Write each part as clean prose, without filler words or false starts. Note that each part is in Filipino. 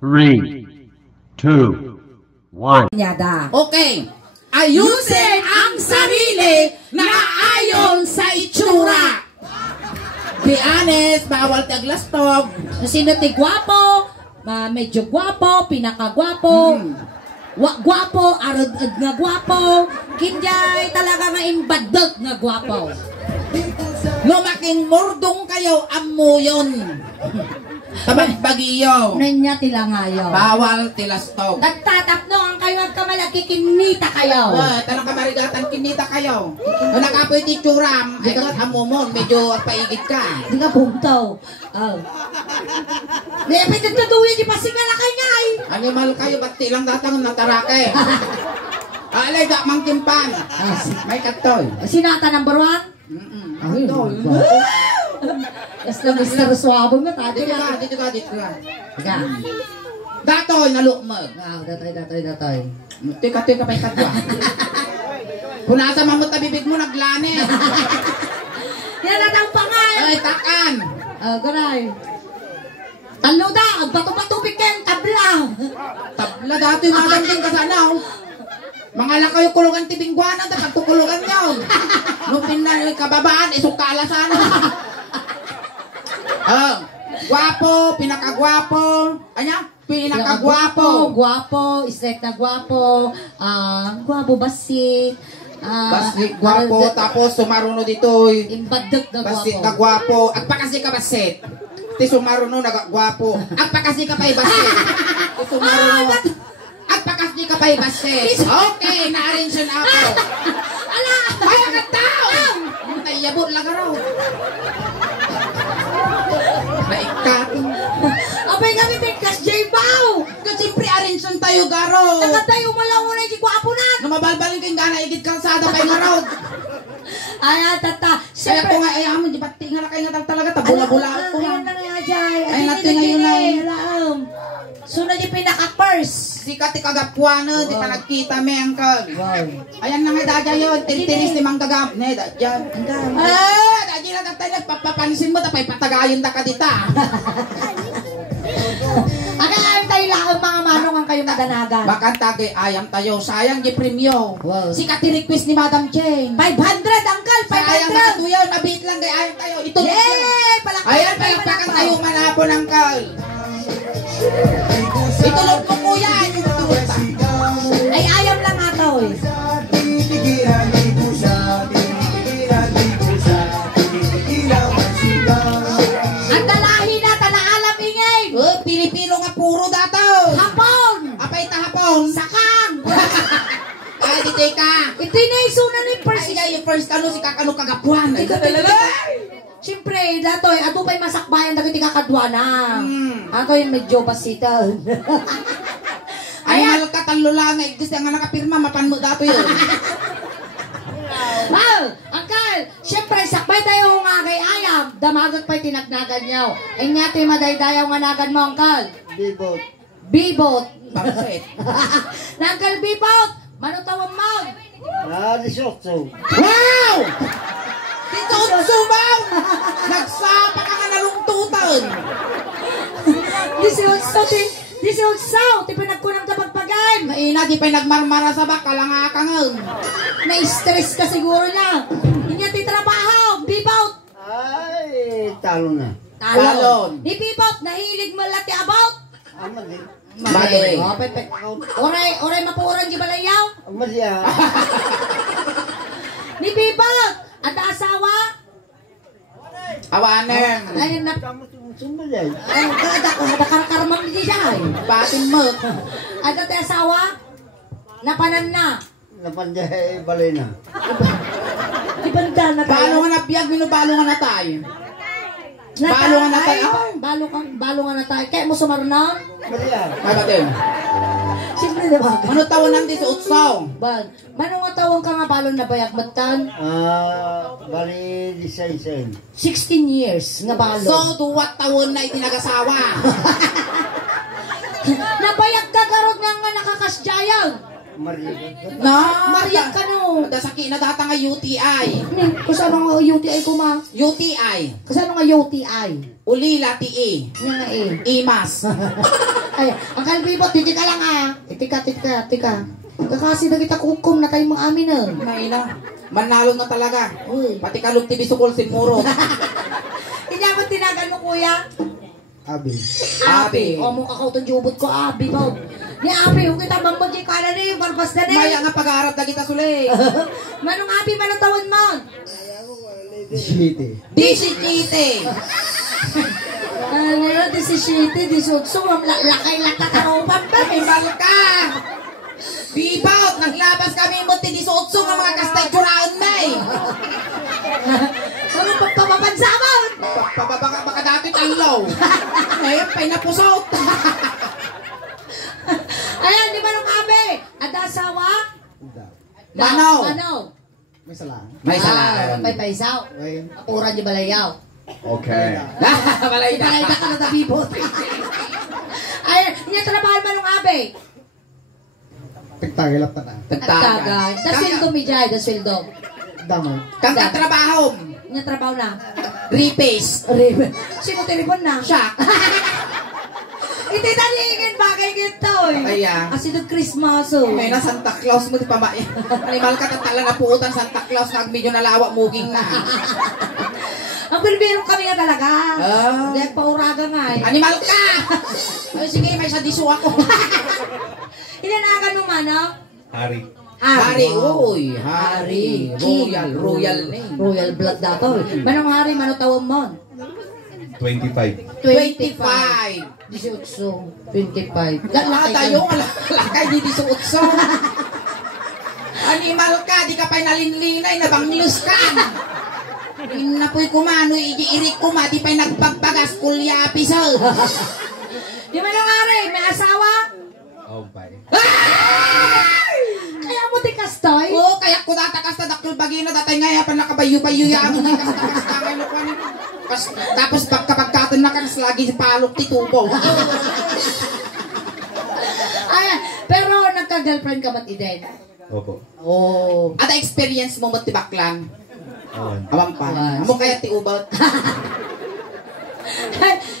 3, 2, 1. Okay. Ayusin ang sarili na ayon sa itsura. Be honest, bawal taglastog. Sino ti gwapo, medyo gwapo, pinakagwapo, gwapo, arod nga gwapo, kinjay talaga nga imbadog nga gwapo. Lumaking murdong kayo, amo yun. Tabag bagiyo. Nanya tila ngayon. Bawal tilastog. Nagtatapno ang kayo at kamalaki, kinita kayo. Tanong kamarigatan, kinita kayo. Kung nakapoy ti churam, ay kat amo mo, medyo paigit ka. Hindi ka bugtaw. May pinagtutuwi, di pa singala kanya ay. Animal kayo, ba't tilang datang natarake? Alay, da mang timpan. May katoy. Sinata number 1? Ay, basta Mr. Suwabo nga tayo. Dito ka. Ika. Datoy, nalukmag. Datoy. Tika, pa'y katwa. Kung nasa mamot na bibig mo, naglane. Yan natang pangay. Ay, takan. Ganay. Talo da, bato-batupik kayong tabla. Tabla dati yung magandang kasanaw. Mga lakayo kulungan tibingguanan, dapat tukulungan nyo. Nung kababaan, isukala sana. Guwapo, pinakagwapo. Anya? Pinakagwapo. Gwapo, straight na gwapo. Gwapo basit. Basit, gwapo, tapos sumaruno dito. Imbadok na gwapo. Basit na gwapo. Agpakasi ka basit. Ti sumaruno na gwapo. Agpakasi ka pa'y basit. Ti sumaruno. Agpakasi ka pa'y basit. Okay, na-arrange na ako. Ala! Ay, ang tao! Nayabot lang araw. Naikating. Abay kami tingkas J-Bow! Kasi siyempre arrange tayo, garo. Nakatay umalaw mo na yung gwapo na! Namabalbalin kayong gana, igit kalsada pa'y ngaraw. Ay, tata. Kaya ko nga, ayaw mo, di ba't tingala kayo nga talaga, tabula-bula ako nga. Ayan na nga, Jay. Ay, natin ngayon na. Sunod yung pinaka-first. Di ka tikagapwana, di pa nagkita me, angkal. Wow. Ayan na nga, dadya yun. Tinitinis ni Mang Gagam. Ne, dadya. Dadya na tatay, papansin mo, tapay patagayon na ka dita. Ayam tayo lang ang mga manong ang kayo madanagan. Bakit tagay ayam tayo, sayang di premyo. Wow. Si request ni Madam Jane. 500, Uncle, 500. Sayang nakatuyaw, nabit lang kay ayam tayo. Ito Yay! Ayan, palakpakan tayo manapon, angkal. Itulog mo kuya, ay ayam lang ato eh. Ang dalahi na, tanaalam ingay. Pilipino nga puro dato. Hapon. Apay ta hapon. Sakang. Ay, dito ka. Ito na yung sunan ni first. Ay, yung first ano, si kakano kagapuan. Ay, siyempre, datoy, ato pa'y masakbayan na kita kakadwa na. Ato yung medyo basitan. Ay, mahal ka, talo lang. Gusto nga nakapirma, mapan mo dato yun. Well, Uncle, siyempre, sakbay tayo nga kay ayam. Damagot pa'y tinagnagan niyo. Ay nga tayo madaydayaw nga nagan mo, Uncle. Bibot. Bibot. Bakit? Na Uncle Bibot, manutawang mag. 18. Wow! Dito sumaw! Nagsapa ka nga nalungtutan! 18, di pa nagkunang sa pagpagay. Maina, di pa nagmarmara sa baka lang ka nga. Na-stress ka siguro na. Hindi natin trabaho, Bibot. Ay, talo na. Talon. Ni Bibot, nahilig mo lati about. Amali. Mali. Oh, pepe. Oray mapuuran di balayaw. Amali ah. Ni Bibot, at asawa. Awaner. Ayun na. Kamu sumbalay. Ay, ada karkarmang di siya. Batin mo. At asawa, napanan na. Napanday balay na. Di ba na Balo nga na biyag, binubalo nga na tayo. Balo nga na tayo. Balo nga na tayo. Kaya mo sumarunan? Amali ah. Mabatin. Siyempre na ba? Ano tawon nang di sa utsaw? Manong nga tawang ka nga balon na bayak batan? Bali di say. 16 years nga balon. So, tuwat tawon na itinagasawa. Nabayag ka garod nga nakakasjayang. Maria. Mariag ka no. Dasaki na data nga UTI. Kung saan nga UTI ko ma? UTI. Kung saan nga UTI? Ulila ti Nga nga eh. Imas. Ay, ang kalbibot, hindi ka lang ah. Tika. Kakasi na kita kukum na tayo mga amin na. Naila. Manalo na talaga. Uy. Pati kalog TV sukol sinmuro. Hindi mo tinagan mo kuya? Abi. Abi. O mukha ka itong jubot ko, Abi ba? Ni Abi, yung kita bang magiging ka na rin, barbas na rin. Maya nga pag-aarap na kita suli. Manong Abi, manong tawon mo? City. Di si Chite. Ano, di si Shitty, di sutso, ang lakay-lakay karupan ba? Imal ka. Bibaut, naglabas kami mo di suotso ng mga kastay juraon may. Ano pagpapapansaman? Baka dati tanglaw. Ngayon pa'y napusot. Ayan, di manong Abi? Adasawa? Manaw. Manaw. May salang. May salaan. May paisaw. May Apuran di balayaw. Okay. Malay na. Balay na ka na tabibot. Ayan, hindi trabaho manong Abi? pagtagilap na na. Tagay. Dasweldo mi jay, dasweldo. Damay. Kang katrabaho. Nya trabaho na. Repace. Sino telepon na? Siya. Iti talingin bagay gito eh. Kaya. Kasi doon Christmas oh. May na Santa Claus mo di pa ma. Animal ka tatala na puutan Santa Claus nga medyo nalawa muging na. Ang bilbiro kami nga talaga. Ah. Hindi pauraga nga eh. Animal ka. Ay, sige, may sadiso ako. Inanagan mo man ah? Hari. Hari, Wow. uy, Hari. King. Royal name. Royal blood dato eh. Manong hari, manong mo? 25. 25. 18, 25. Tayo, lakay di di suotso. Animal ka, di ka pa'y nalinlinay, nabanglos ka. Napoy kumano, iirik kuma, di pa'y nagpagpagas, kulyapisal. Di manong hari, may asawa? Oh, bye. Kaya mo di kastoy? Oo, kaya ko datakas na dakil bagino, datay nga pa nakabayo-bayo yaman ng kastakay lukwan. Tapos kapagkatan na kanas lagi si palok titubo. Ayan, pero nagka-girlfriend ka ba't iden? Opo. Oh. At experience mo mo tibaklan. Awan. Awang pa. Amo kaya ti ubot.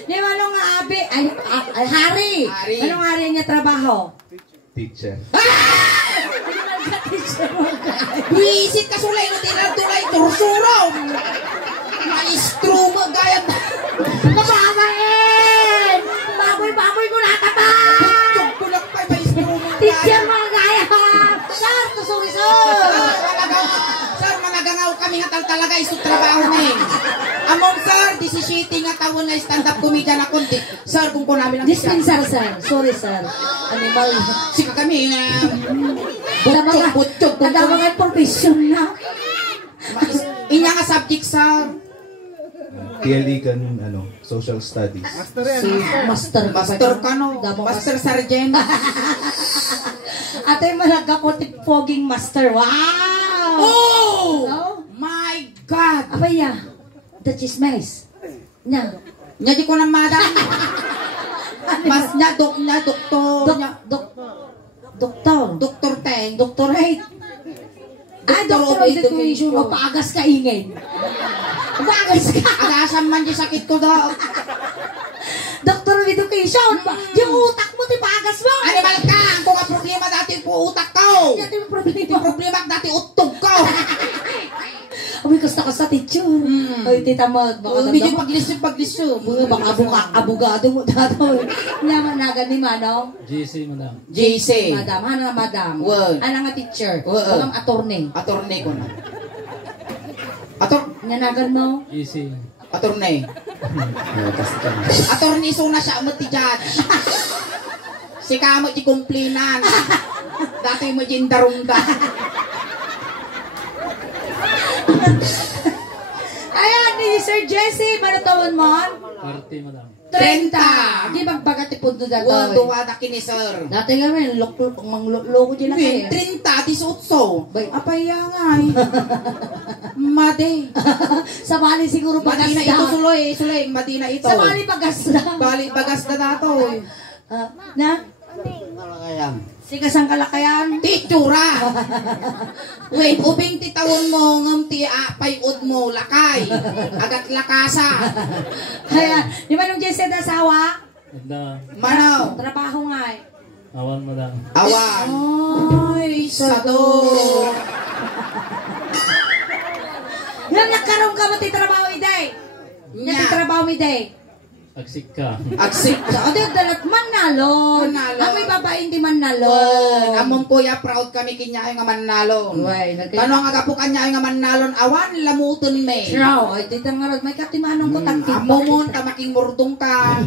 Di manong abi, ay hari. Hari. Anong hari niya trabaho? Teacher. Wisit ka sulay no tinatulay tursuro. Maestro mo gayat. Kababain! Baboy ko nataba! Tulak pa maestro mo. Teacher mo gaya! Sir, tusuri sir! Sir, managangaw kami nga talaga iso trabaho ni. Among sir, 17 nga taon na stand-up comedian ako. Sir, kung po namin ang Dispensar sir. Sorry sir. Animal. Sika kami nga. Butchog. Kada mga profession na. Inya nga subject sa TLE kan, social studies. Si Master. Master ka no. Damo Master Sergeant. Ate malaga ko foging master. Wow! Oh! Oh? My God! Apa ya? The chismes. Nya. Nya di ko na madam. Mas nya doktor. Doktor. Doktor Teng. Doctorate. Ay, doctor of education. O, paagas ka ingay. Paagas ka. Agasam man di sakit ko daw. Doctor of education. Yung utak mo, di paagas mo. Ano ba ka? Kung nga problema dati po utak ko. Yan yung problema. Yung problema dati utog ko. Uy, kasta teacher. Uy, tita mo. Medyo paglisyo. Baka abogado mo dato. Naman nagan ni Manong. JC, madam. JC. Madam, ano na madam? Word. Ano nga teacher? Word. Mga attorney. Attorney ko na. Nanagan mo? JC. Attorney. Attorney so na siya mo ti judge. Si kamo ti kumplinan. Dati mo jindarungga. Ayan, ni Sir Jesse, manatawan mo? 30, madam. 30. Di magbagat ipunto dato. Duwa na kini sir. Dati nga rin, mangloko dyan na kayo. 30, 18. Bay, Apaya nga eh. Made. sa bali siguro bagas Madina ito na. suloy, Madina ito. Sa bali bagas na. Bali bagas na dato. Na? Malakayan. Sigas ang kalakayan. Titura. Wait, ubing titawon mo ngam ti payud mo lakay. Agat lakasa. Ayan, di ba nung Jesse na asawa? Madam. Manaw. Trabaho nga eh. Awan, madam. Awan. Ay, Sado. Nang nagkaroon ka matitrabaho iday. Natitrabaho iday. Agsik ka. Agsik. Sa adi dalat manalon. Manalon. Amoy babae hindi manalon. Among kuya proud kami kinyaay nga manalon. Uy, Kano nga kapukan niya nga manalon awan lamuton me. Sraw, ay titang nga may katimanong ko tagtid. Amomon ka making murdong ka.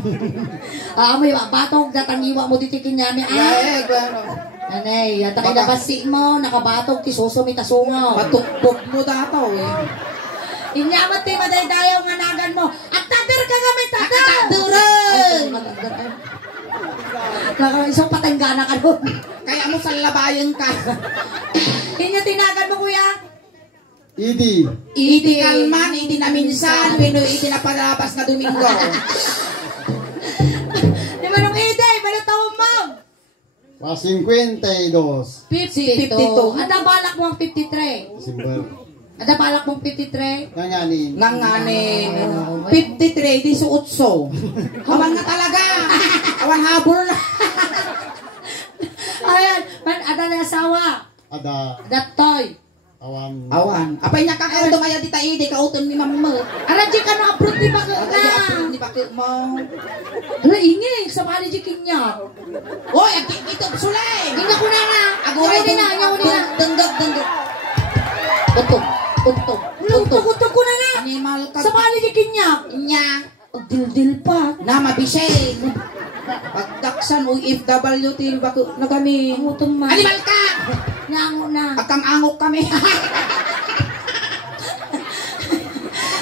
Amoy batog datangiwa mo titikin niya ni Eh, bueno. Anay, yata kay nabasi mo, nakabatog ti suso mi tasungaw. Patukpok mo dataw eh. Inyamat ti madaydayaw nga nagan mo. At tader ka nga may tader. Taderan! Kaka isang patanggana ka doon. Kaya mo sa labayan ka. Inya tinagan mo kuya. Idi. Iti kalman, iti na minsan, wino iti na palabas na Domingo. Di ba nung iday, balataw mo? Pa 52. 52. Ada balak mo ang 53. Simple. Ada balak mong 53. Nanganin. Nanganin. 53, di suutso. Awan nga talaga. Awan habol na. Ayan, man, ada na asawa. Ada. Datoy. Awan. Awan. Apay niya kakao dumaya di tayo, di kauton ni mamma. Aradji ka no abroad di ba ka Kaya na? ni bakit mo. Ano ingay sa bali di kinya. Oy, ito sulay. Inga ko na nga. Aguray Inga na, inga ko na. Denggak. Untog. Luto ko na nga. Animal ka. Sa bali di kinya. Nya. Ang dil-dil pa. Na mabisay. Pagdaksan o FW til bako na kami. Ang utong man. Animal ka. Nyango na. Akang angok kami.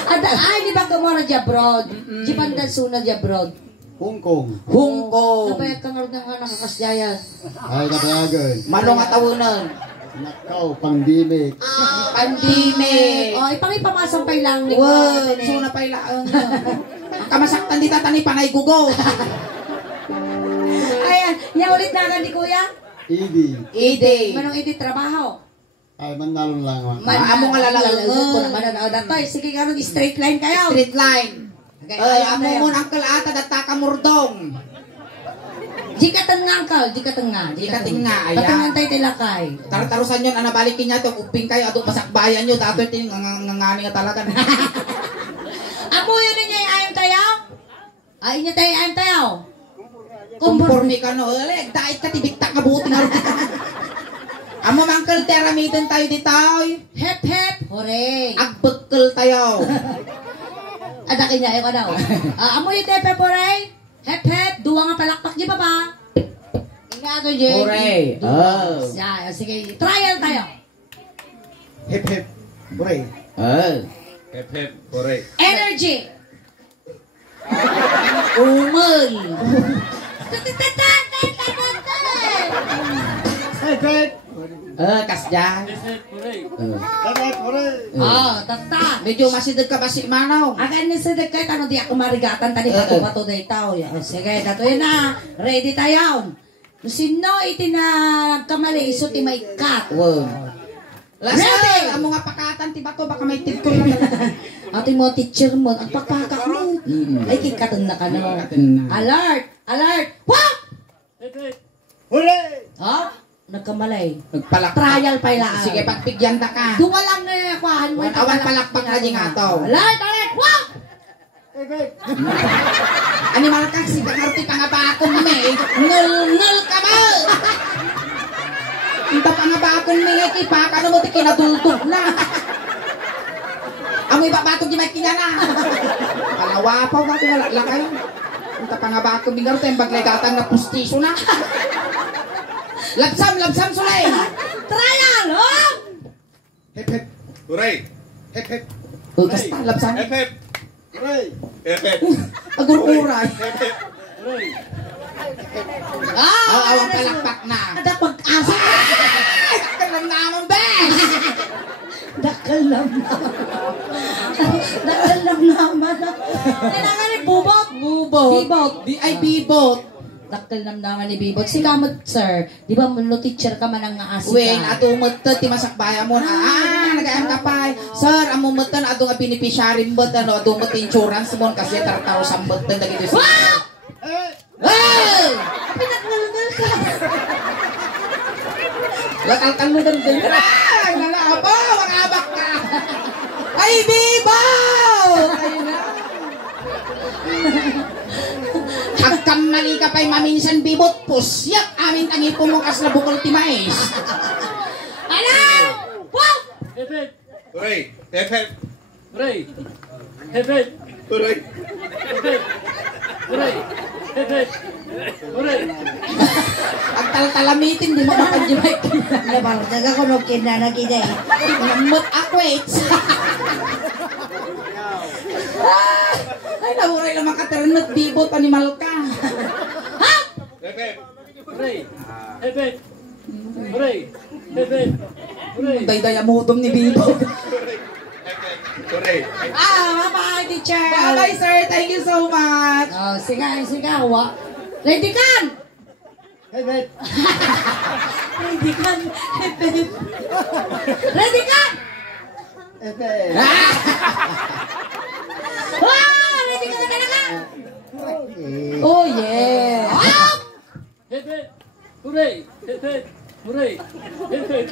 Ada ay di ba ka mo na di abroad? Di pandan suna di abroad. Hong Kong. Hungkong. Napayat kang nga nakakasyayan. Ay katayagan. Manong atawunan. Nakaw, pandemic. Pandemic. Oh, ipangipamasang pay lang ni Wow, so na pailaan. Ang kamasaktan di tatani panay gugo. Ayan, yan ulit na di kuya. Idi. Ide. Manong iti trabaho. Ay manalon lang. Amo nga lalalangon. Datoy, sige karon straight line kayo. Street line. Okay, Ay, ayaw amo na mo yun. ang kalata at takamurdong. Di ka tanga uncle, di ka tanga. Di ka tinga, aya. Patungan tayo tilakay. Tartarusan yun, anabalikin niya ito, uping kayo, ato pasakbayan nyo, dato ito ngangani nga talaga. Amo yun niya ayam tayo? Ay niya tayo ayam tayo. Kumpormi ka no, ulit, dahit ka tibiktak ka buti nga rin. Amo mangkal teramitin tayo ditaw. Hep hep, hooray. Agbekkel tayo. Ada kanya yung ano. Amo yung tepe hooray. Hep hep, duwa nga palakpak di ba ba? Ingato Jay. Hooray. Oh. Yeah, sige, trial tayo. Hip hip. Hooray. Hep hep, hooray. Energy. Umel. Hip hip. Kasyan. Dapat hooray. Oh, tata. Medyo masideg ka ba si Manaw? Akan ni sa dekay ano di ako marigatan tani bato-bato day tao. Sige, dato yun na. Ready tayo. Sino itinagkamali iso ti may cut. Wow. Ready? Lasal, amo nga pakatan, tiba to, baka may tip ko na. Ate mo teacher mo, ang pagpaka mo. Ay kikatan na ka no. Alert! Alert! Wap! Hooray. Oh, nagkamalay. Nagpalakpak. Trial pa ilaan. Sige, pagpigyan ta ka. Duwa lang na yung akwahan mo. Awan palakpak na di nga to. Alert! Alert! Wap! Hip hip. Animal ka, si kakarti pa nga ba akong may. Ngul ka ba? Ito pa nga ba akong may kipa, kano mo ti kinadultog na. Amoy ba batog di may kinana. Palawapaw ba ito lakay. Ito pa nga ba akong bingar ito yung baglegatang na pustiso na. Labsam sulay. Trial! Oh! Hip hip. Hooray! Hip hip. O, kasta, labsam. Hep hep! Hooray. Hep hep! Agururay. Hep hep! Awang palakpak na. Ada pag-asa. Kalang naman, bes! Dakal lang naman. Dakal lang naman. Kailangan ni Bubot. Bibot. Ay, bibot. Dakal lang naman ni Bibot. Si Kamot, sir. Di ba mo teacher ka man ang naasika? Wen, ato umutot, ti masakbaya mo. Nagayang kapay. Sir, ang umutot, ato nga beneficiary mo, ato umutot insurance mo, kasi tartaro sa umutot, dagito siya. Hey! Pinaglalungal ka. Lakal mo din din. Ay, nalabo, mangabak ka. Ay, Bibaw! Ayun na. Agkamali ka pa'y maminsan bibot, pusyak amin tangi pumukas na bukol timais. Alam! Wow! Hep-hep! Hooray! Hep hep! Hooray! Hep-hep! Hooray! Hep-hep! Hooray! Hep-hep! Hooray! Ang taltalamitin, di mo mapanjumay. Lebar, daga ko no kinana kita eh. Namot akwits. Ay, nahuray naman ka ternot bibot, animal ka. Ha? Hep hep! Hooray! Hep-hep! Hooray! Hep-hep! Hooray! Day-daya mudom ni bibot. Hep hep! Hooray! Bye-bye, teacher. Bye-bye, sir. Thank you so much. Oh, sigaw, wa. Ready kan? Hep, hep. Ready kan? Ready kan? Hep, hep. Wah, ready ka na ka? Oh, yeah. Hep-hep! Hooray! Hep-hep! Hooray! Hep-hep!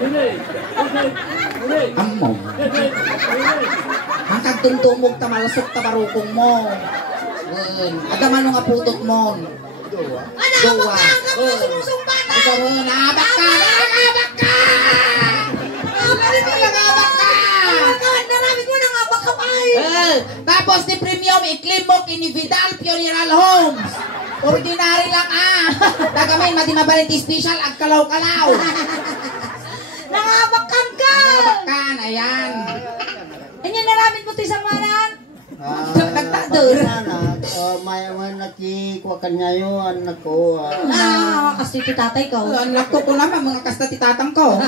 Hooray! Hep-hep! Hooray! Amom. Hep-hep! Hooray! Ang kagtuntumog tamalasok tabarukong mo. Agaman nga putot mo. Ano mo ka? Ang sumusumpa na! Ikaw mo, naabak ka! Naabak ka! Naabak ka! Naramit mo nang abak ka pa Tapos ni Premium, i-claim mo kini Vidal Funeral Homes. Ordinary lang Tagamin, madi mabalit special, agkalaw-kalaw. Nangabakan ka! Naabak ka, ayan. Ano naramit mo ito isang manan? Nagtadur. May nakikuha kanya yung anak ko. Kasi ito tatay ko. Anak ko naman, mga kasta titatang ko.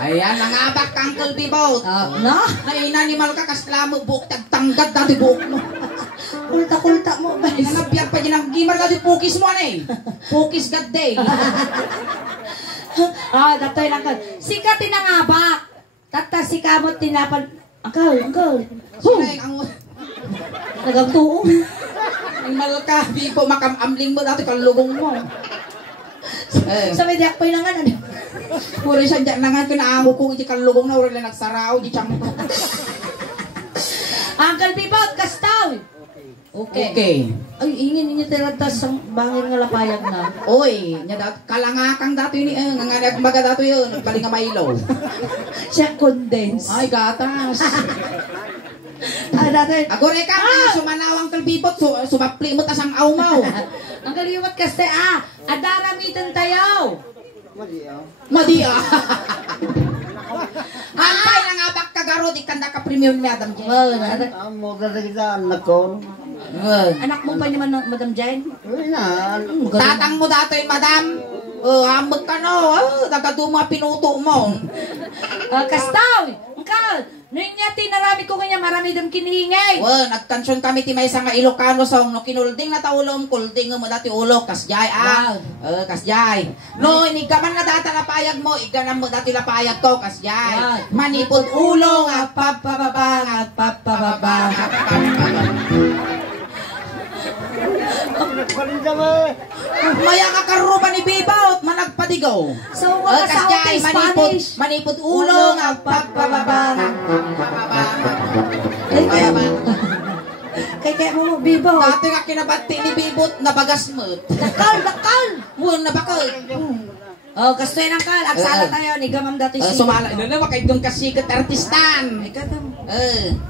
Ayan, nangabak ka, Uncle Bibot. No? Nainanimal ka, kasla mo, buhok, tagtanggad dati buhok mo. Kulta-kulta mo ba? Nangabiyak pa dyan, ang gimar dati pukis mo, Pukis God day. Datoy lang ka. Sika tinangabak. Tata sikamot tinapan. Uncle. Ay, ang Nagagtuo. malka, Bibo, makamamling mo dati, kalugong mo. Sa may diak pa yung nangan. Puro siya dyan, nangan ko na amo kong di kalugong na, uri lang nagsarao, di tiyang mo. Uncle Bibot, kastaw. Okay. Ay, ingin tiratas sa bangin nga lapayag na. Oy, kalangakang dati ni, nga nagmaga dati yun, bali nga mailaw. Siya condense. Ay, gatas. Datoy. Agore ka, sumanawang kalbibot, sumapli mo tas ang aumaw. Ang kaliwat kasi adaramitan tayo. Madi Ampay lang abak kagarod, ikanda ka premium ni Adam Jen. Mo kita anak ko. Anak mo pa naman, Madam Jane? Tatang mo dato yung madam. Hambag ka no, nagaduma pinuto mo. Kastaw! Uncle! Nung nga tinarami ko kanya, marami dam kinihingay. Nagtansyon kami ti may nga Ilocano song, no kinulding na taulom, kulding mo dati ulo, kasjay, kasjay. No, inigaman nga data lapayag mo, iganan mo dati lapayag ko, kasjay. Manipod ulo, nga papababa, nga papababa, nga papababa. Maya ka karuba ni Bibaut, managpadigaw. So, wala sa kasjay, Spanish. manipod ulo, nga papababa, nga papababa. Kaya mo, Bibo. Dati nga kinabati ni Bibot, nabagas mo. Dakal! Muna nabakal. Kastoy ng kal. Agsala tayo, ni Gamam dati si... Sumala, ino naman kayo doon kasikat artistan.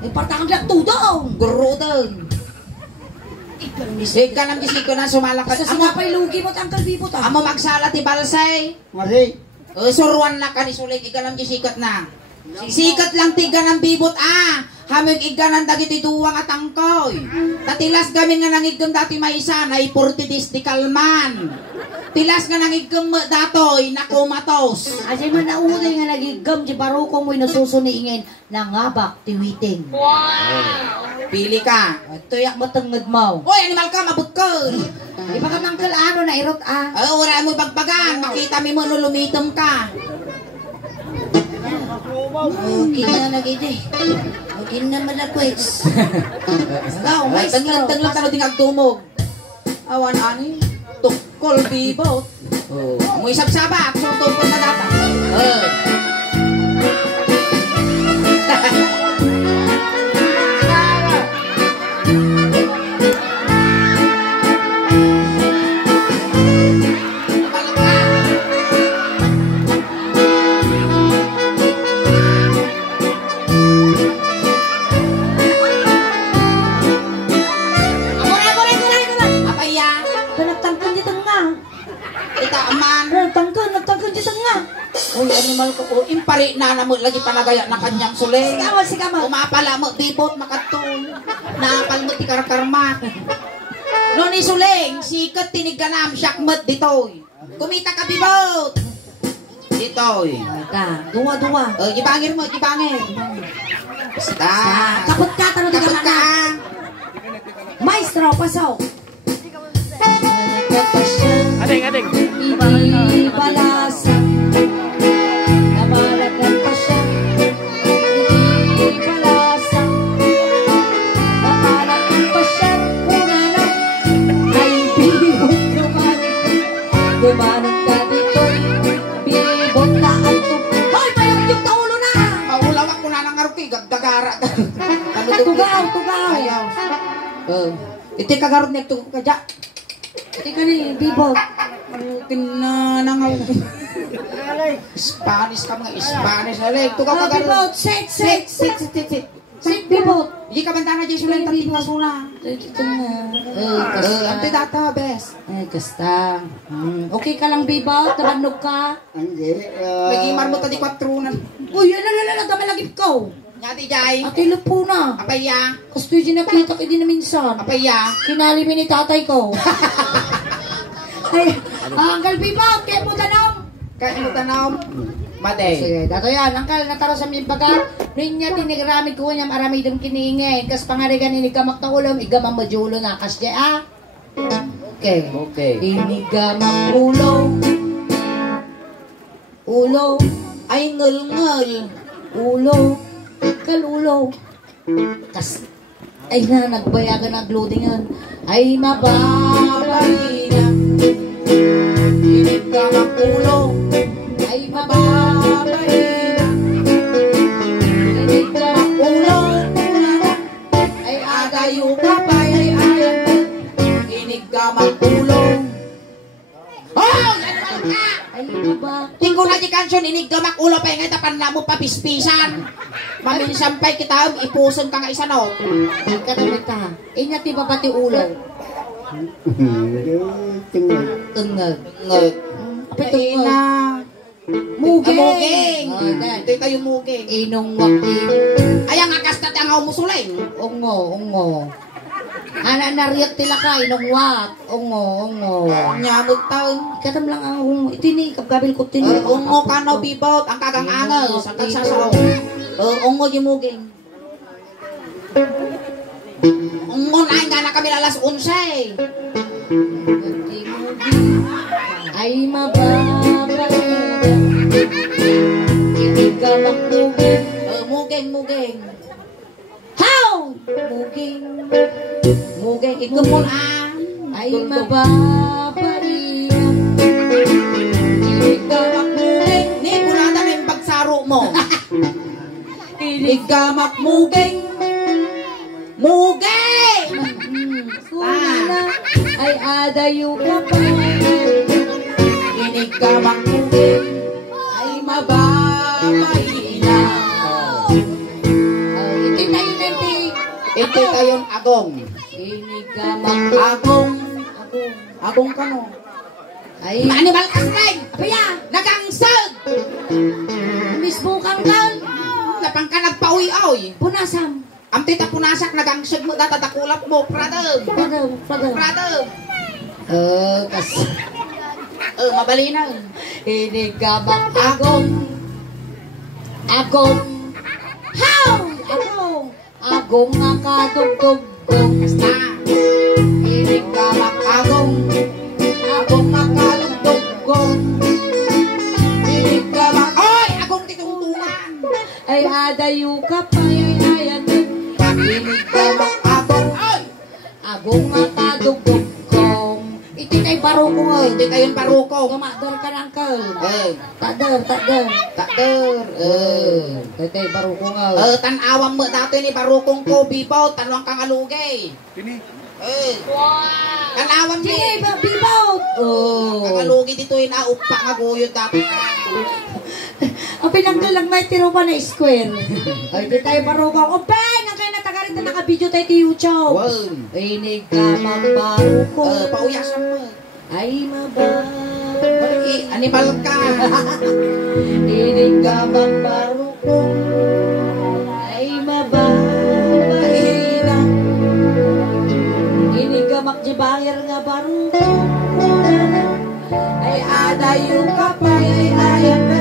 Ipartakang lang tudong. Guru doon. Ika nang gisiko na sumala ka. Sa sinapay lugi mo, Uncle Bibo ta. Amo magsala ti balsay. Mari. Suruan na ka ni Sulik, ika nang gisikat na. Sikat lang tiga ng Bibot Hamig iganan dagiti duwang at angkoy. Tatilas gamin nga nangigam dati maisa na ipurtidis di kalman. Tilas nga nangigam datoy na kumatos. Asay man naulay nga nagigam di barukong mo'y nasusuniingin nangabak tiwiting. Pili ka. Tuyak mo tangad mo. Oy, animal ka, mabukol. Iba ka nang ano na irot Wala mo bagbagan. Makita mo no lumitom ka. Okay na nagide. Okay na malakwits. Tanglang talo ting agtumog. Awan ani. Tukol bibot. Oh, mo isab-sabak so tukol na data. Uy, animal ko po. Impari na mo lagi panagaya na kanyang suling. Sigawan. Umapala mo, bibot, makatun. Naapal mo, tikar-karma. No ni suling, sikat tiniganam, syakmat ditoy. Kumita ka, bibot. Ditoy. Duwa. Gibangir mo, gibangir. Basta. Takot ka, tanong di ka Takot ka. Maestro, pasok. Ading. Hindi balasa. Namalagan pa siya. Hindi balasa. Namalagan pa siya. Kung ano ay bibot Gumanon ka dito. Bibot na ang tubo. Hoy, mayroon yung taulo na. Maulawak ko na ng aruki, gagdagara. Tugaw. Ayaw. Iti kagarot niya ito kadya. Ito ka ni bibot. Kinanangaw. Spanish ka mga Spanish. Alay, ito ka Bibot, kagarot. sit. Sit, Bibot. Hindi ka banta na dyan sila yung tating masula. Ito nga. Ang data, bes. Ay, kasta. Okay ka lang, bibot? Naranog ka? Hindi. Lagi marmo tadi 4 na. Uy, ala, gamalagip ko. Nyati jay. Ate lupo na. Apaya. Gusto yung nakita ko din na minsan. Apaya. Kinalimi ni tatay ko. Ay, Uncle Bibot, kaya mo tanong. Kaya ano tanaw? Maday. Sige, dato yan. Uncle, nataro sa miyang baga. Ninya, tinigrami ko niya, marami itong kiningin. Kas pangarigan, inigamak na ulam, igamang majulo na. Kas di, Okay. Inigamak ulo. Ulo. Ay, ngul. Ulo. Kalulo. Kas. Ay na, nagbayagan ang loadingan. Ay mababay na. Inigamak ulo. Ay mababay na. Inigamak ulo. Ay agayo ka pa. Ay ayaw ka. Inigamak ulo. Oh! Ay mababay. Tingko na di kansyon, inigamak ulo pa yung itapan na mo papispisan. Maminisampay kita, ipuson ka nga isa no. Katamit ka. Inyati ba pati ulo? Tingnan. Tungag. Ngag. Apit na. Mugeng. Mugeng. Oh, Ito tayo mugeng. Inong waking. Ay, ang akastat ang umusulay. Ungo. Ana nariyat tila ka, inong wat. Ungo. Nyamot taon. Katam lang ang ungo. Itini, kapgabil ko tini. Ungo ka no, bibot. Ang kagang angos. Ang kagsasaw. Ungo yung mugeng. Ungo na nga na kami alas 11. Ay mababay. Hindi ka magmugeng. Mugeng. How? Mugeng. Ikumon Ay mababay. Hindi ka magmugeng. Ni, kulata na yung pagsaro mo. Iligamak mugeng. Mugeng! Ay adayo ka pa. Iligamak mugeng. Ay mababay na. Iti tayo nanti. Ito tayong agong. Inigamak Agong. Agong ka no. ay Animal kastig! Paya! Nagangsag! Mismo kang kan. Lapang ka nagpauy-auy. Punasam. Ang tita punasak nagangsag mo datatakulap mo. Pradog! Pradog! Kas. Mabali na. Inigamak agong. How? Agong nga kadugdugong. Basta. Iligamak agong. Agong makalugdugong. Iligamak. Oy! Agong titungtungan. Ay adayo ka pa. Ay Iligamak agong. Oy! Agong nga kadugdugong. parukong ay. Hindi kayon parukong. Kumador ka ng kal. Eh, Takder. takder. Tay parukong ay. Tanawang mo dati ni parukong ko, bibaw, tanwang kang alugay. Ini. Tanawang ni. Sige, bibaw. Ang alugi dito yung naupa nga guyod dati. Ang pinagdalang may tiro pa na square. Ay, di tayo parukong. O, bang! Ang kayo natagarit na naka-video tayo kay YouTube. Wow. Inig ka magbarukong. Pauyasan mo. Ay, mabay. Animal ka. Inig ka magbarukong. Ay, mabay na. Inig ka magjibayar nga barukong. Ay, adayo ka pa, ay ayan na.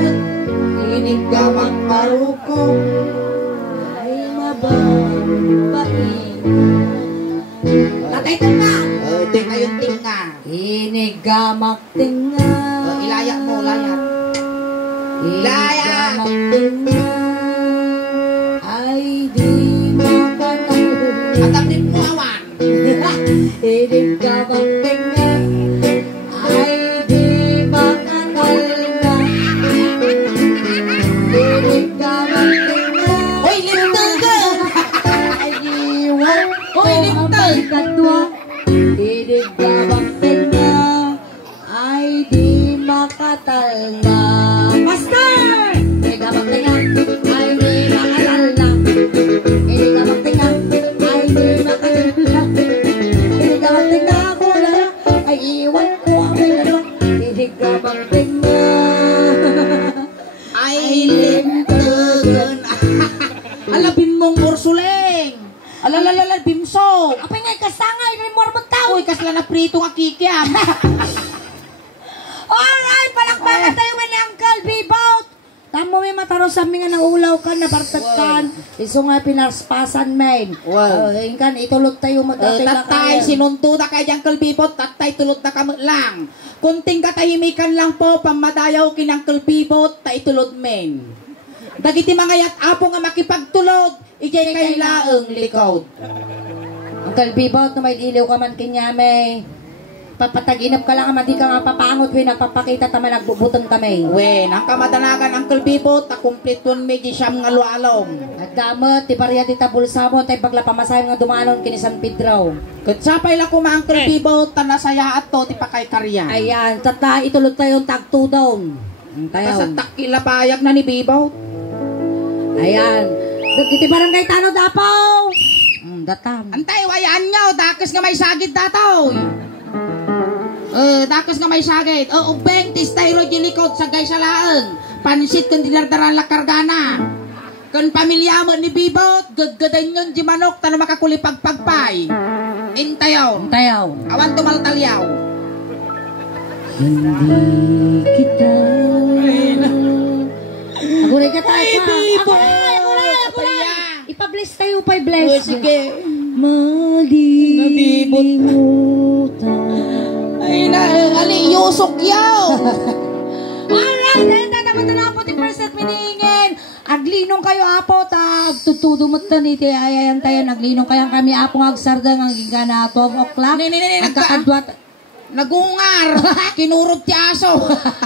Inig ka magbarukong. Ay, mabay. Tatay ito nga. Hindi kayon tinga. Inig ka magtinga. Ilayak mo, layak. Inig Layak. ka magtinga. Ay, di makatulog. At ang din mo awan. Inig ka magtinga. Ay, di makatulog. Inig ka magtinga. Hoy, lintag ka. Ay, iwan ko Hoy, ang lintag. may katwa. Inig ka magtinga. Ay, di makatalga. Master! Inig ka magtinga. Ay, di makatalga. Inig ka magtinga. Ay, di makatalga. Inig ka magtinga ako na. Ay, iwan ko ang may katwa. Inig ka magtinga. Ay, lintag. Alabim mong ursuleng. Alalalala, bimso. Apay nga, kasangay, remor mo tao. Uy, kasla na prito nga kikiam. Alright, palakpakan tayo man ni Uncle Bibaut. Tamo may mataro sa mga naulaw ka, napartagkan. Iso nga pinaspasan, men. Wow. Kan, itulot tayo magtatay na Tatay, sinunto na kay Uncle Bibot. Tatay, tulot na ka lang. Kunting katahimikan lang po, pamadayaw kin Uncle Bibot, ta itulot men. Dagiti mga yat apo nga makipagtulod, ijay kay laeng likod. Uncle Bibaut, na may iliw ka man kinyame. Papataginap ka lang, madi ka nga papangot, we, nagpapakita tama nagbubutong kami. Wen, ang kamadanagan Uncle Bibot, ta kumplitun medyo siyam nga lualong. At damot, ti pariya ti tabulsa mo, tay pagla pamasayang nga dumaanon kini San Pedro. Kutsapay lang ko mga Uncle Bibot, ta nasaya at to, ti pakay karya. Ayan, tata, itulot tayo tagto down. Sa Tayo. takilabayag na ni Bibot. Ayan. Iti barangay Tanod, Apaw. Datam. Antay, wayaan nyo, dakis nga may sagid dataw. Dakis nga may sagid. Ubeng, tistayro gilikod sa gay salaang. Pansit kung dinardaran la kargana. Kung pamilya mo ni Bibot, gagadan yun di manok, tano makakulipagpagpay. Intayaw. Tayaw. Awan tumaltalyaw. Hindi kita. Aguray ka tayo pa. Bibot! Ipa-bless tayo pa, bless. Sige. Malilimutan. Ay na, ali, yusok yaw. Alright, dahil tatapunta na po ti first set miningin. Aglinong kayo, Apo, tag tutudo mo tani, ti ayayan tayo, naglinong kayo kami, Apo, agsardang ang gigana, 12 o'clock. Nagkakadwat. Nagungar. Kinurot ti aso.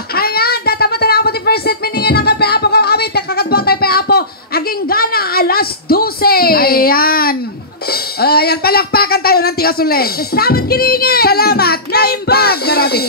Ayan, tatapunta na po ti first set miningin ang kape, Apo, kakawit, kakadwat tayo pa, Apo, aging gana, alas 12. Ayan. Ayan, palakpakan tayo ng tigasuleng. Salamat, kiningin! Salamat. Naimbag. Grabe.